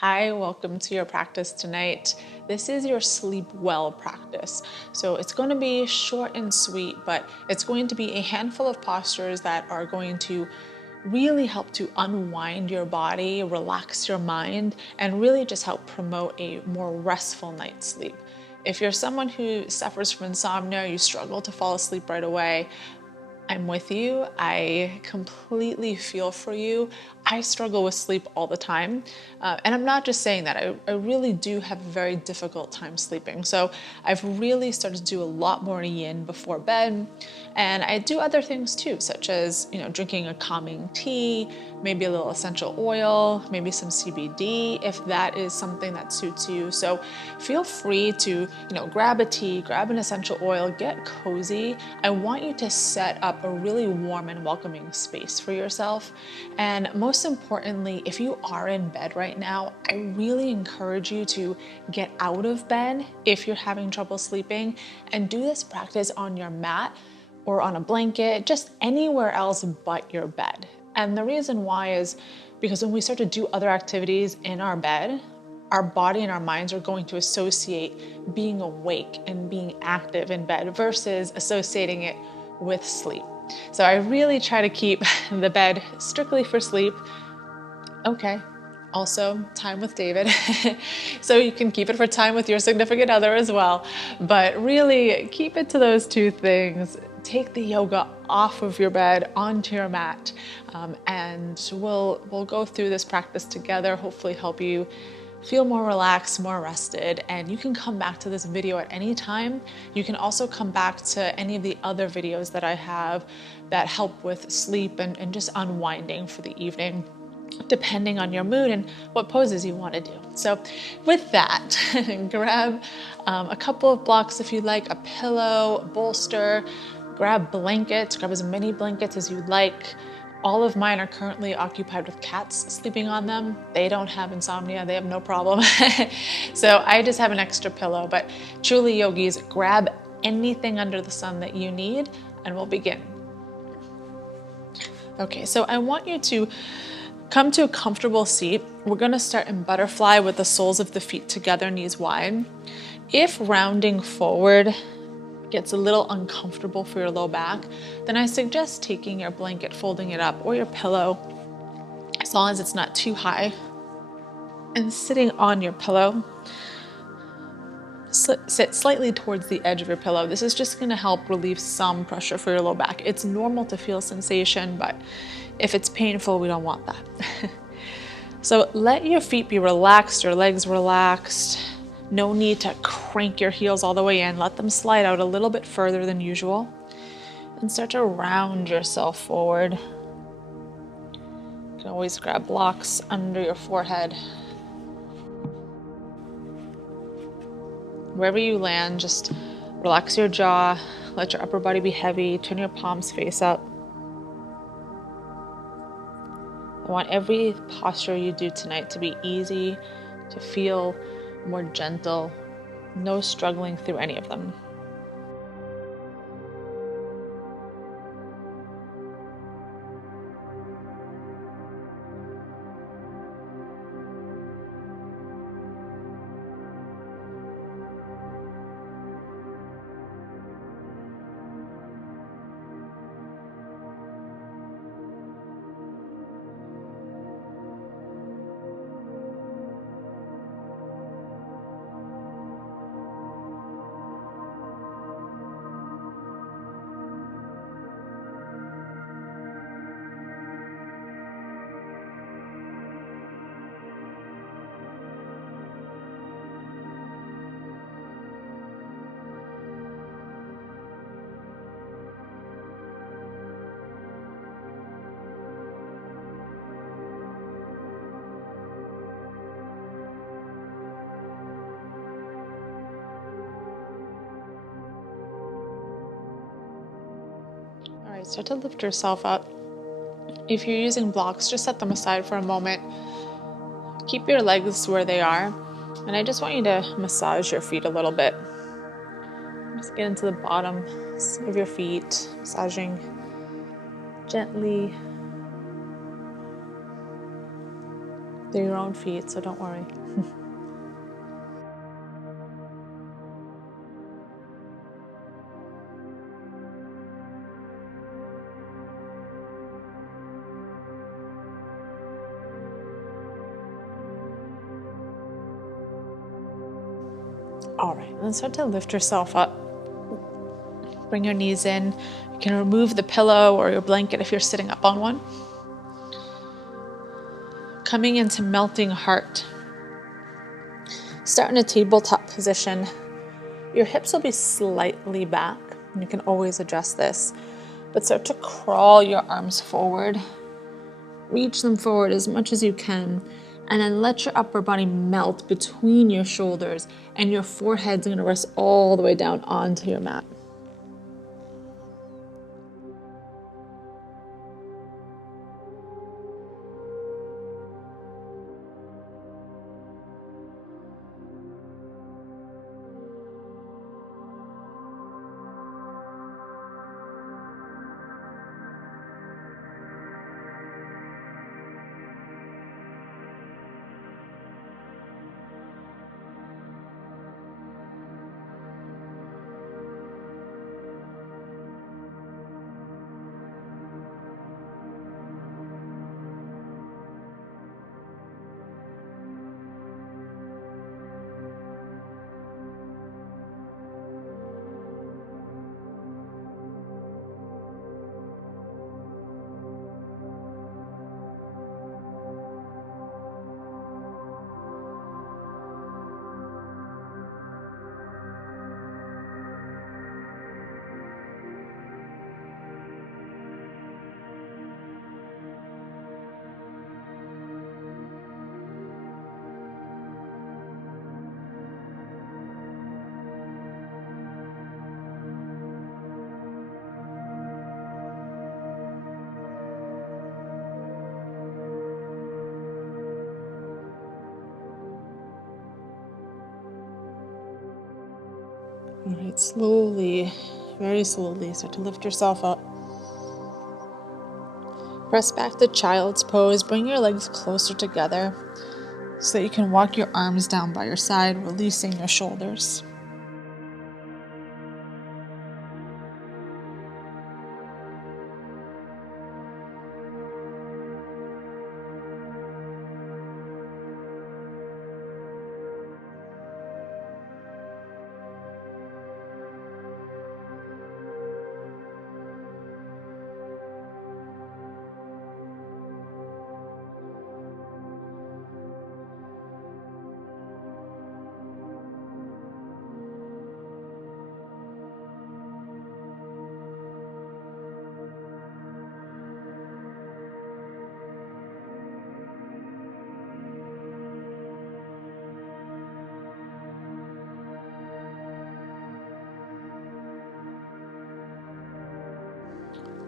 Hi, welcome to your practice tonight. This is your sleep well practice. So it's going to be short and sweet, but it's going to be a handful of postures that are going to really help to unwind your body, relax your mind, and really just help promote a more restful night's sleep. If you're someone who suffers from insomnia, you struggle to fall asleep right away, I'm with you. I completely feel for you. I struggle with sleep all the time. And I'm not just saying that, I really do have a very difficult time sleeping. So I've really started to do a lot more yin before bed. And I do other things too, such as, drinking a calming tea, maybe a little essential oil, maybe some CBD, if that is something that suits you. So feel free to, grab a tea, grab an essential oil, get cozy. I want you to set up a really warm and welcoming space for yourself. And most importantly, if you are in bed right now, I really encourage you to get out of bed if you're having trouble sleeping and do this practice on your mat or on a blanket, just anywhere else but your bed. And the reason why is because when we start to do other activities in our bed, our body and our minds are going to associate being awake and being active in bed versus associating it with sleep. So I really try to keep the bed strictly for sleep. Okay. Also, time with David. So you can keep it for time with your significant other as well. But really keep it to those two things. Take the yoga off of your bed onto your mat. And we'll go through this practice together, hopefully help you feel more relaxed, more rested, and you can come back to this video at any time. You can also come back to any of the other videos that I have that help with sleep and just unwinding for the evening, depending on your mood and what poses you want to do. So with that, grab a couple of blocks if you'd like, a pillow, bolster, grab blankets, grab as many blankets as you'd like. All of mine are currently occupied with cats sleeping on them. They don't have insomnia, they have no problem. So I just have an extra pillow, but truly yogis, grab anything under the sun that you need and we'll begin. Okay, so I want you to come to a comfortable seat. We're gonna start in butterfly with the soles of the feet together, knees wide. If rounding forward gets a little uncomfortable for your low back, then I suggest taking your blanket, folding it up, or your pillow, as long as it's not too high, and sitting on your pillow. Sit slightly towards the edge of your pillow. This is just going to help relieve some pressure for your low back. It's normal to feel sensation, but if it's painful, we don't want that. So let your feet be relaxed, your legs relaxed. No need to crank your heels all the way in. Let them slide out a little bit further than usual. And start to round yourself forward. You can always grab blocks under your forehead. Wherever you land, just relax your jaw. Let your upper body be heavy. Turn your palms face up. I want every posture you do tonight to be easy, to feel more gentle, no struggling through any of them. All right, start to lift yourself up. If you're using blocks, just set them aside for a moment. Keep your legs where they are. And I just want you to massage your feet a little bit. Just get into the bottoms of your feet, massaging gently They're your own feet, so don't worry. All right, then start to lift yourself up. Bring your knees in. You can remove the pillow or your blanket if you're sitting up on one. Coming into melting heart. Start in a tabletop position. Your hips will be slightly back. You can always adjust this, but start to crawl your arms forward. Reach them forward as much as you can, and then let your upper body melt between your shoulders, and your forehead's going to rest all the way down onto your mat. All right, slowly, very slowly, start to lift yourself up. Press back to child's pose. Bring your legs closer together so that you can walk your arms down by your side, releasing your shoulders.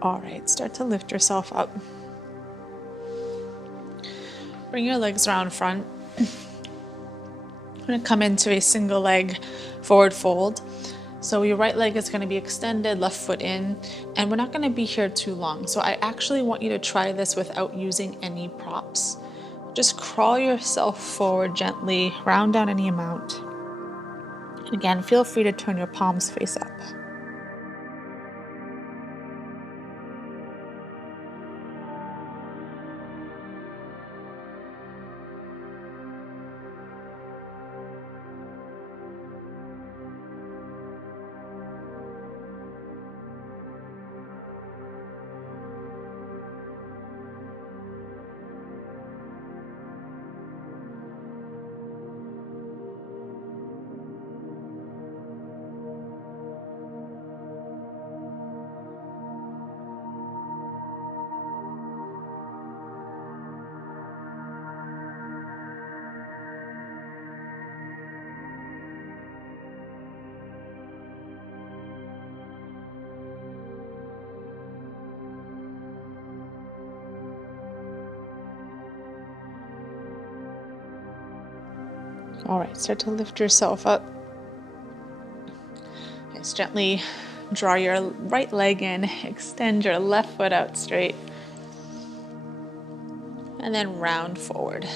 All right, start to lift yourself up. Bring your legs around front. I'm going to come into a single leg forward fold. So your right leg is going to be extended, left foot in, and we're not going to be here too long. So I actually want you to try this without using any props. Just crawl yourself forward gently, round down any amount. And again, feel free to turn your palms face up. All right, start to lift yourself up. Just gently draw your right leg in, extend your left foot out straight, and then round forward.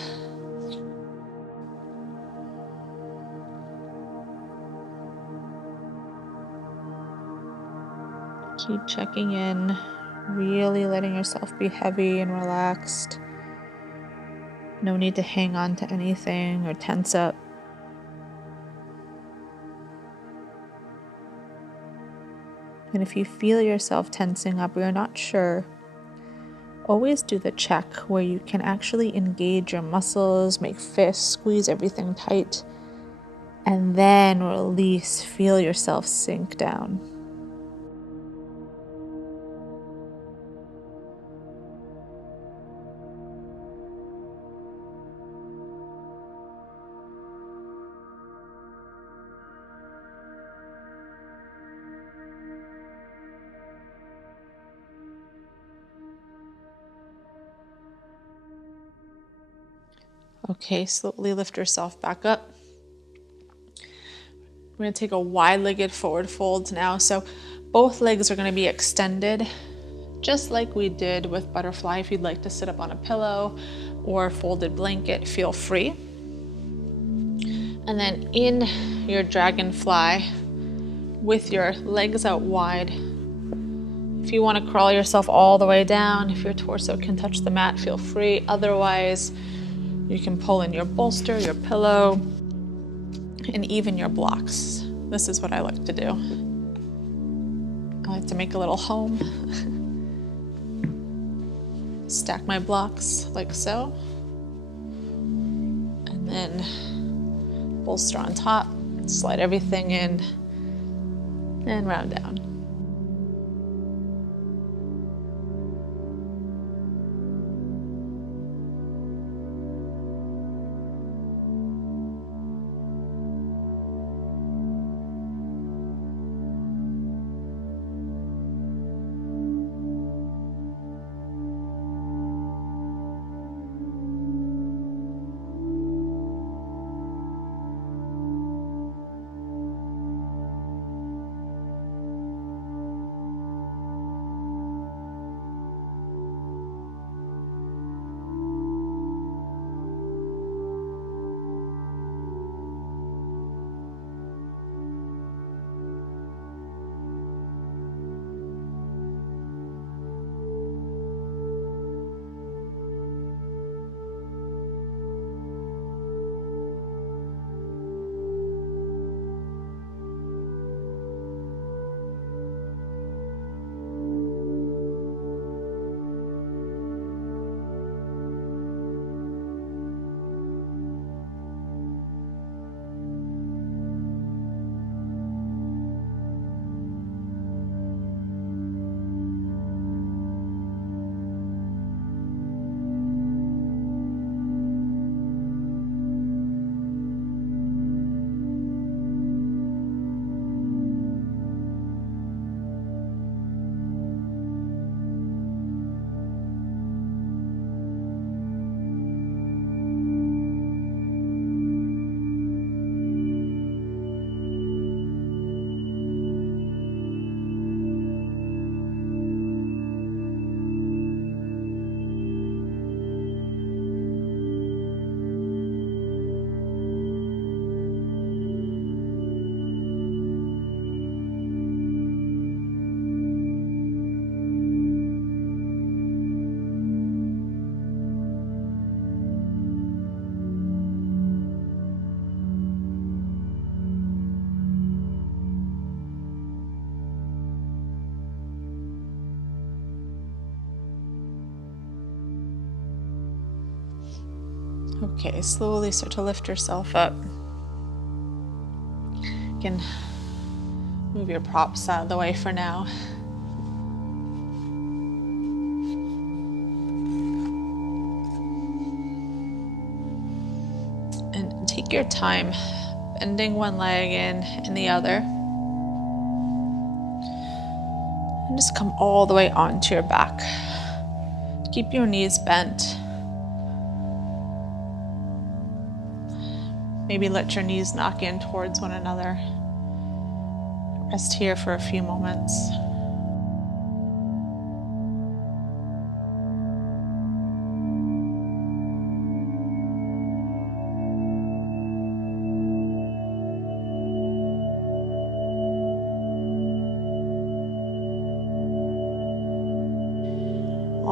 Keep checking in, really letting yourself be heavy and relaxed. No need to hang on to anything or tense up. And if you feel yourself tensing up or you're not sure, always do the check where you can actually engage your muscles, make fists, squeeze everything tight, and then release, feel yourself sink down. Okay, slowly lift yourself back up. We're going to take a wide-legged forward fold now. So both legs are going to be extended, just like we did with butterfly. If you'd like to sit up on a pillow or a folded blanket, feel free. And then in your dragonfly, with your legs out wide, if you want to crawl yourself all the way down, if your torso can touch the mat, feel free. Otherwise, you can pull in your bolster, your pillow, and even your blocks. This is what I like to do. I like to make a little home. Stack my blocks like so. And then bolster on top, slide everything in, and round down. Okay, slowly start to lift yourself up. You can move your props out of the way for now. And take your time, bending one leg in and the other. And just come all the way onto your back. Keep your knees bent. Maybe let your knees knock in towards one another. Rest here for a few moments.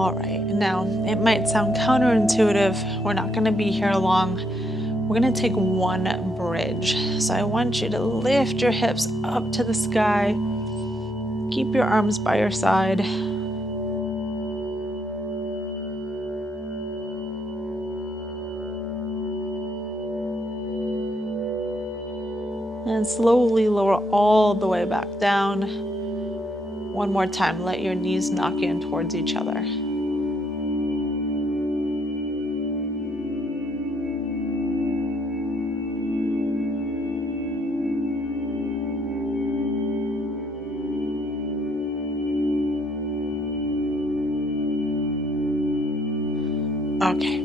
All right, now it might sound counterintuitive. We're not gonna be here long. We're gonna take one bridge. So I want you to lift your hips up to the sky. Keep your arms by your side. And slowly lower all the way back down. One more time, let your knees knock in towards each other. Okay,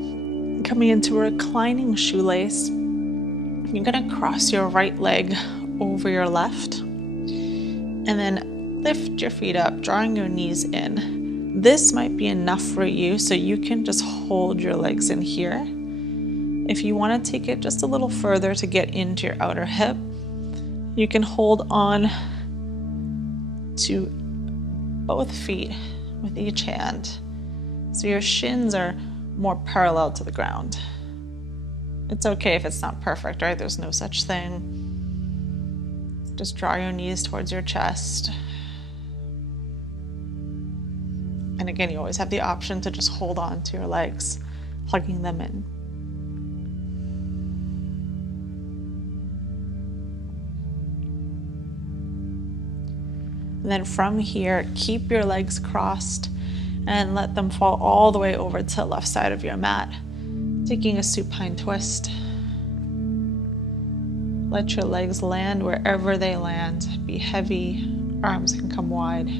coming into a reclining shoelace, you're gonna cross your right leg over your left and then lift your feet up, drawing your knees in. This might be enough for you, so you can just hold your legs in here. If you want to take it just a little further to get into your outer hip, you can hold on to both feet with each hand, so your shins are more parallel to the ground. It's okay if it's not perfect, right? There's no such thing. Just draw your knees towards your chest. And again, you always have the option to just hold on to your legs, plugging them in. And then from here, keep your legs crossed and let them fall all the way over to the left side of your mat, taking a supine twist. Let your legs land wherever they land. Be heavy, arms can come wide.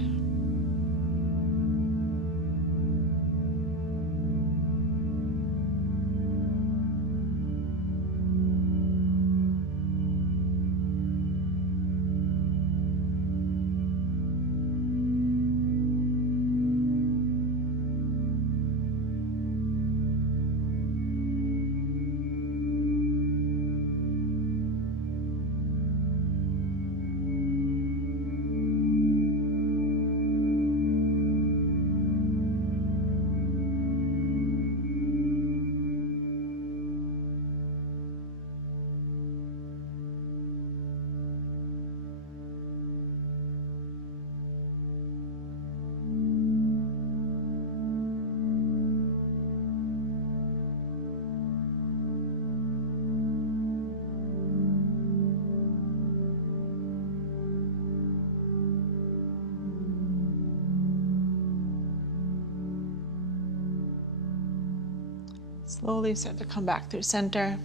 Slowly start to come back through center.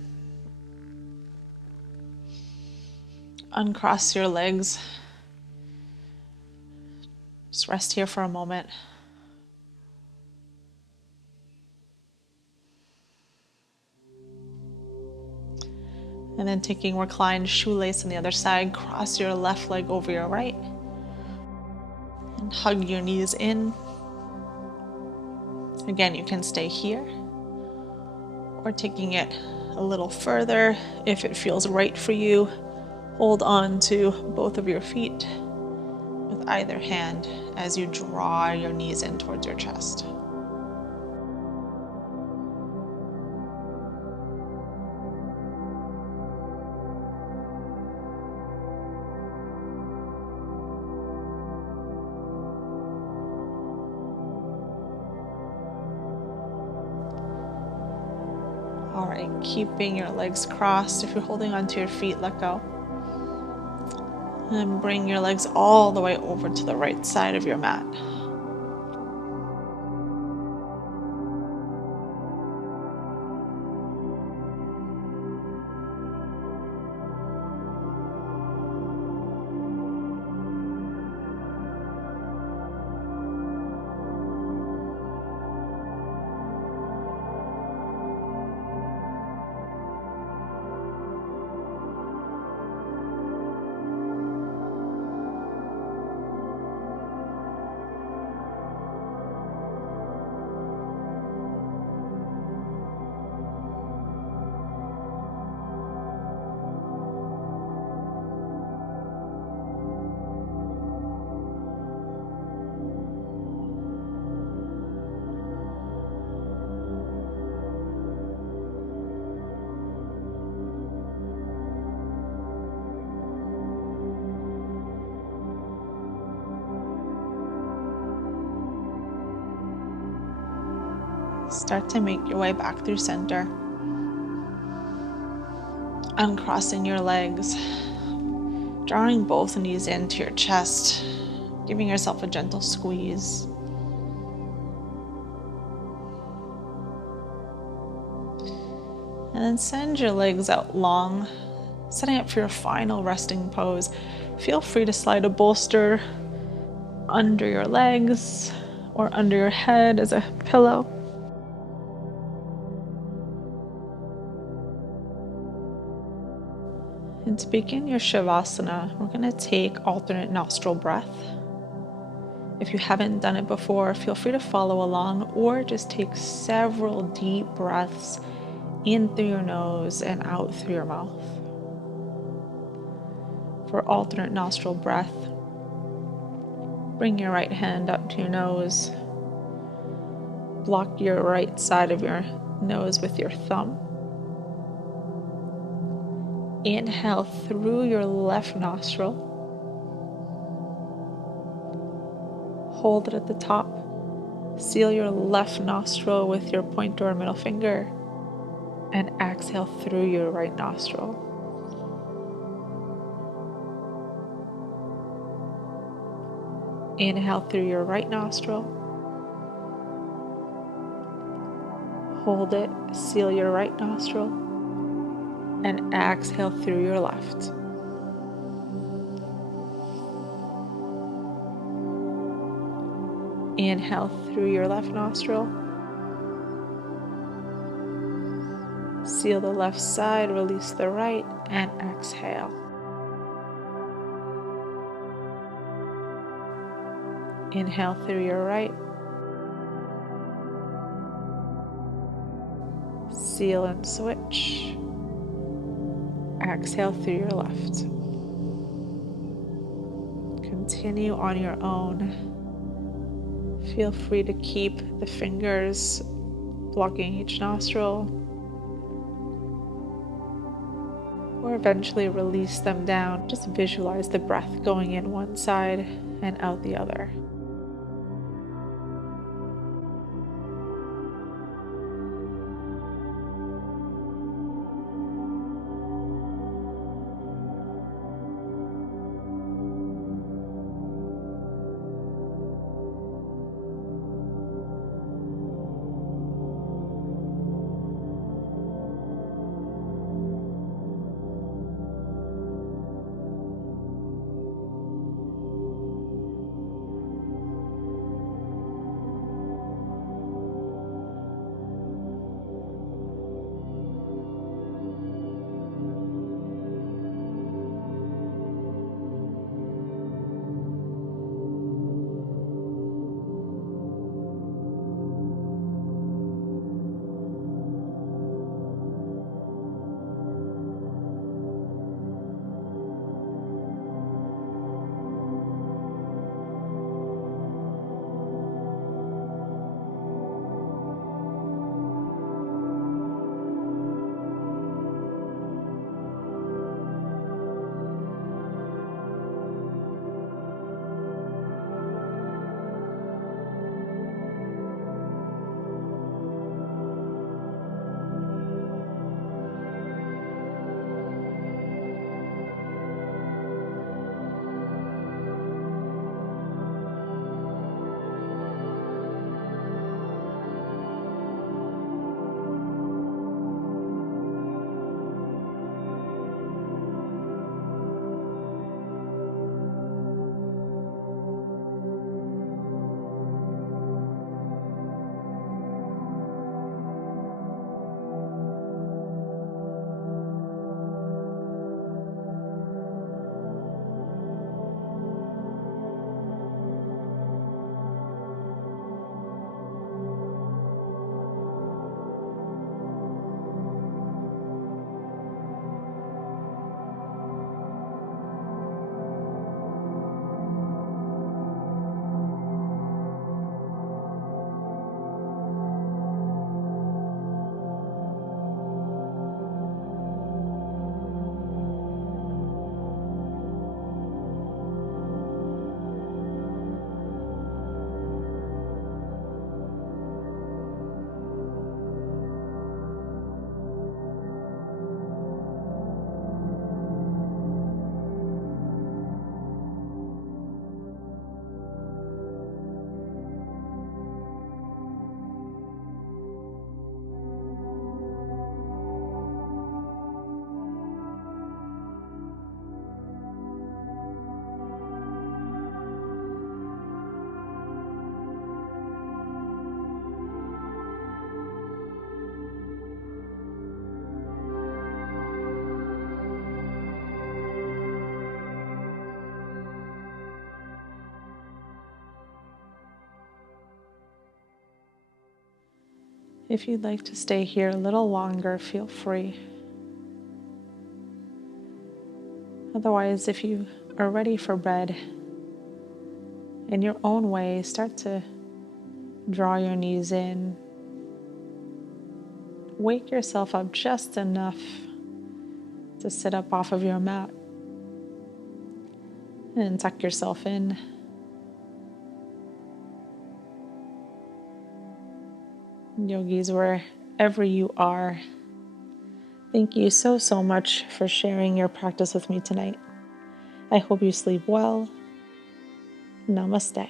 Uncross your legs. Just rest here for a moment. And then taking reclined shoelace on the other side, cross your left leg over your right. And hug your knees in. Again, you can stay here, or taking it a little further if it feels right for you. Hold on to both of your feet with either hand as you draw your knees in towards your chest. All right, keeping your legs crossed. If you're holding onto your feet, let go. And bring your legs all the way over to the right side of your mat. Start to make your way back through center. Uncrossing your legs, drawing both knees into your chest, giving yourself a gentle squeeze. And then send your legs out long, setting up for your final resting pose. Feel free to slide a bolster under your legs or under your head as a pillow. And to begin your Shavasana, we're going to take alternate nostril breath. If you haven't done it before, feel free to follow along or just take several deep breaths in through your nose and out through your mouth. For alternate nostril breath, bring your right hand up to your nose. Block your right side of your nose with your thumb. Inhale through your left nostril. Hold it at the top. Seal your left nostril with your pointer or middle finger. And exhale through your right nostril. Inhale through your right nostril. Hold it, seal your right nostril, and exhale through your left. Inhale through your left nostril. Seal the left side, release the right, and exhale. Inhale through your right. Seal and switch. Exhale through your left. Continue on your own. Feel free to keep the fingers blocking each nostril, or eventually release them down. Just visualize the breath going in one side and out the other. If you'd like to stay here a little longer, feel free. Otherwise, if you are ready for bed, in your own way, start to draw your knees in. Wake yourself up just enough to sit up off of your mat. And tuck yourself in. Yogis, wherever you are, thank you so much for sharing your practice with me tonight. I hope you sleep well. Namaste.